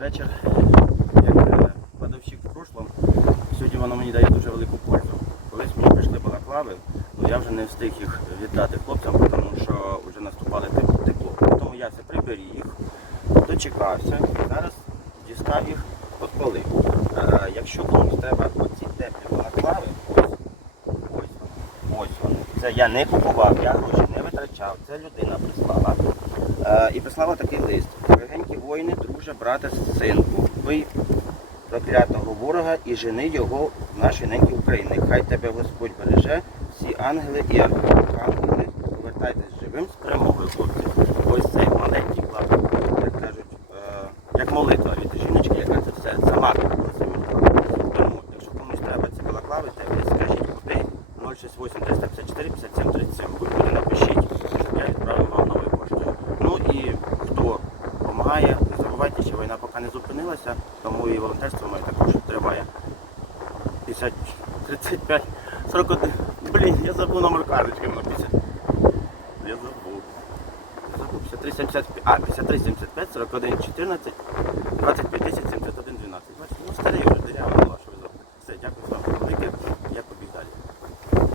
вечір. Як е, кладовщик в прошлом, сьогодні воно мені дає дуже велику пользу. Колись мені прийшли балаклави, але я вже не встиг їх віддати хлопцям, тому що вже наступали тепло. Тому я все приберіг дочекався, зараз дістав їх, підпалив. Е, якщо комусь треба оці теплі балаклави, ось, ось вони. Це я не купував, я гроші не витрачав, це людина прислала. Е, і прислала такий лист. Воїни, друже, брате, синку, бий проклятого ворога і жени його в нашій ненькій Україні. Хай тебе Господь береже, всі ангели і архангели. Повертайтесь живим з перемогою, хлопці. Ось цей маленький клад, як кажуть, е, як молитва від жіночки, яка це все сама. Якщо комусь треба ці балаклави, то скажіть куди 068 354 57 37. Допомагає, не забувайте, що війна поки не зупинилася, тому і волонтерство моє також триває. 50, 35, 41. Блін, я забув номер карточки написати. Я забув. Я забув. 53, 75, а, 53, 75, 41, 14, 25, 10,